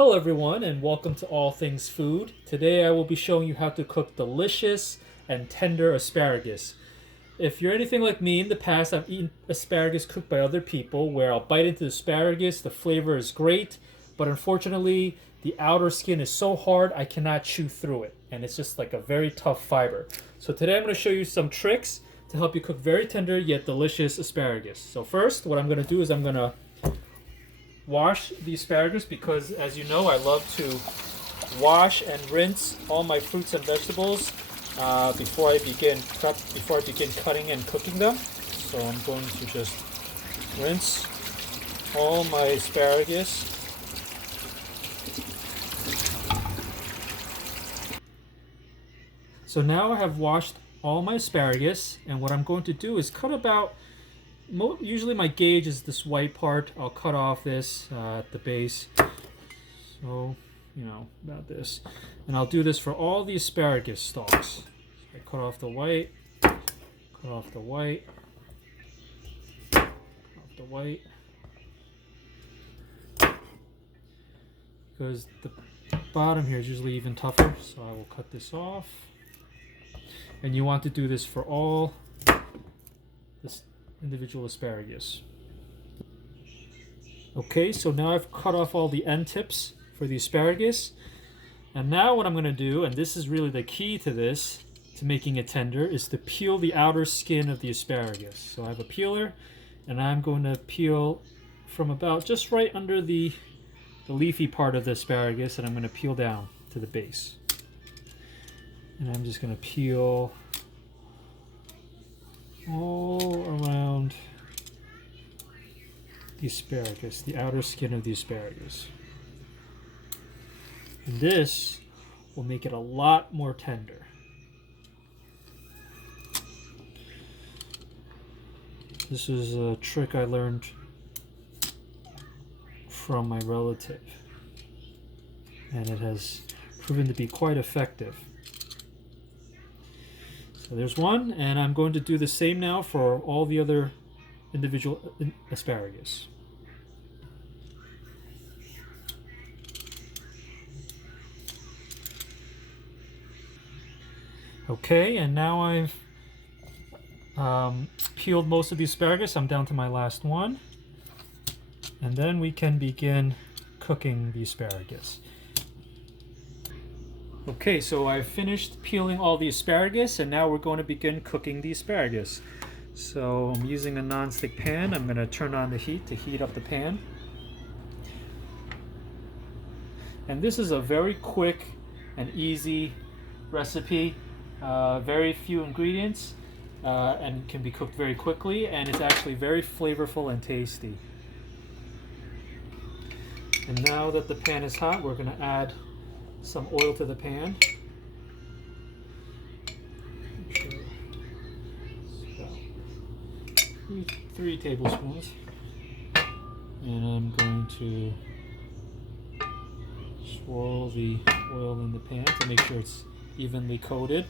Hello everyone and welcome to All Things Food. Today I will be showing you how to cook delicious and tender asparagus. If you're anything like me, in the past I've eaten asparagus cooked by other people where I'll bite into the asparagus, the flavor is great, but unfortunately the outer skin is so hard I cannot chew through it and it's just like a very tough fiber. So today I'm going to show you some tricks to help you cook very tender yet delicious asparagus. So first what I'm going to do is I'm going to wash the asparagus because, as you know, I love to wash and rinse all my fruits and vegetables before I begin cutting and cooking them. So I'm going to just rinse all my asparagus. So now I have washed all my asparagus, and what I'm going to do is cut about. Usually my gauge is this white part. I'll cut off this at the base. So, about this. And I'll do this for all the asparagus stalks. So I cut off the white, cut off the white, cut off the white. Because the bottom here is usually even tougher, so I will cut this off. And you want to do this for all this individual asparagus. Okay, so now I've cut off all the end tips for the asparagus. And now what I'm going to do, and this is really the key to this, to making it tender, is to peel the outer skin of the asparagus. So I have a peeler, and I'm going to peel from about just right under the leafy part of the asparagus, and I'm going to peel down to the base. And I'm just going to peel all around the asparagus, the outer skin of the asparagus. And this will make it a lot more tender. This is a trick I learned from my relative, and it has proven to be quite effective. So there's one, and I'm going to do the same now for all the other individual asparagus. Okay, and now I've peeled most of the asparagus. I'm down to my last one. And then we can begin cooking the asparagus. Okay, so I've finished peeling all the asparagus, and now we're going to begin cooking the asparagus. So I'm using a non-stick pan. I'm going to turn on the heat to heat up the pan. And this is a very quick and easy recipe. Very few ingredients and can be cooked very quickly, and it's actually very flavorful and tasty. And now that the pan is hot, we're going to add some oil to the pan. Three tablespoons. And I'm going to swirl the oil in the pan to make sure it's evenly coated.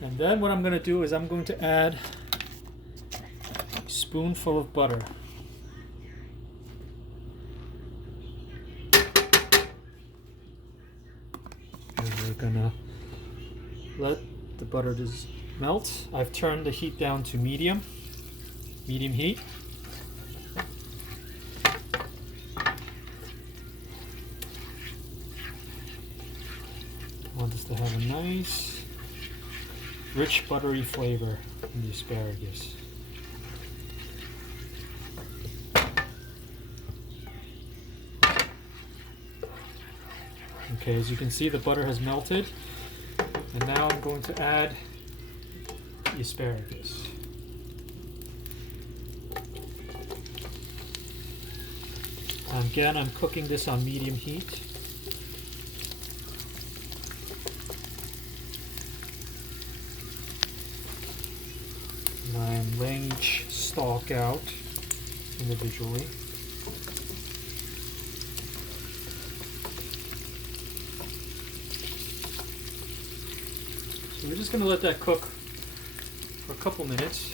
And then what I'm going to do is I'm going to add a spoonful of butter. We're gonna let the butter just melt. I've turned the heat down to medium heat. I want this to have a nice, rich, buttery flavor in the asparagus. Okay, as you can see, the butter has melted, and now I'm going to add the asparagus. Again, I'm cooking this on medium heat. And I'm laying each stalk out individually. So we're just going to let that cook for a couple minutes.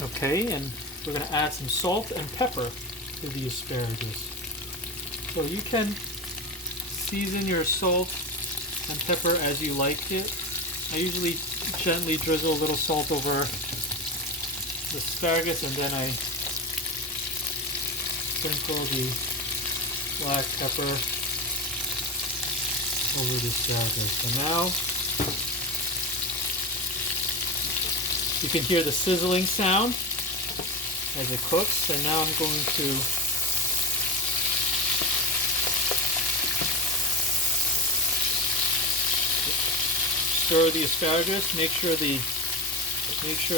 Okay, and we're going to add some salt and pepper to the asparagus. So you can season your salt and pepper as you like it. I usually gently drizzle a little salt over the asparagus, and then I sprinkle the black pepper over the asparagus. So now you can hear the sizzling sound as it cooks, and now I'm going to stir the asparagus. Make sure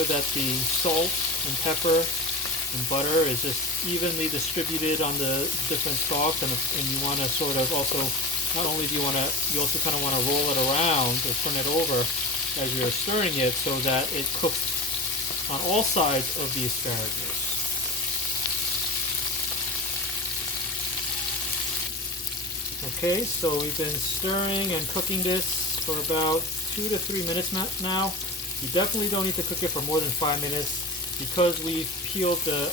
that the salt and pepper and butter is just evenly distributed on the different stalks, and you want to sort of also, not only do you also kind of want to roll it around or turn it over as you're stirring it so that it cooks on all sides of the asparagus. Okay, so we've been stirring and cooking this for about 2 to 3 minutes now. You definitely don't need to cook it for more than 5 minutes because we've peeled the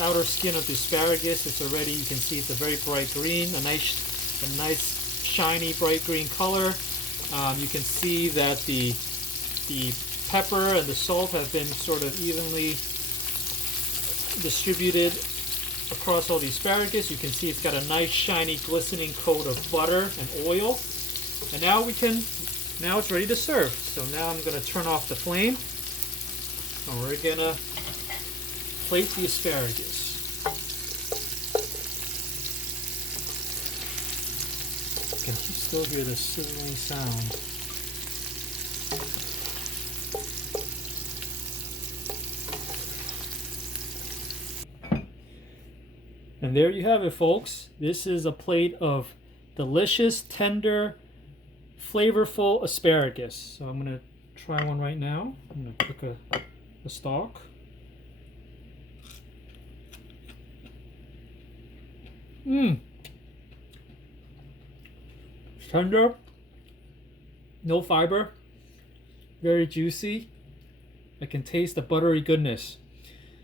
outer skin of the asparagus. It's already, you can see it's a very bright green, a nice shiny bright green color. You can see that the pepper and the salt have been sort of evenly distributed across all the asparagus. You can see it's got a nice shiny glistening coat of butter and oil. And now it's ready to serve. So now I'm going to turn off the flame, and we're going to plate the asparagus. You can still hear the sizzling sound. And there you have it, folks. This is a plate of delicious, tender, flavorful asparagus. So I'm going to try one right now. I'm going to cook a stalk. Tender, no fiber, very juicy. I can taste the buttery goodness.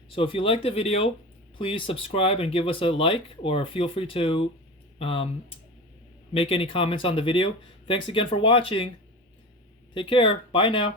So if you like the video, please subscribe and give us a like, or feel free to make any comments on the video. Thanks again for watching. Take care. Bye now.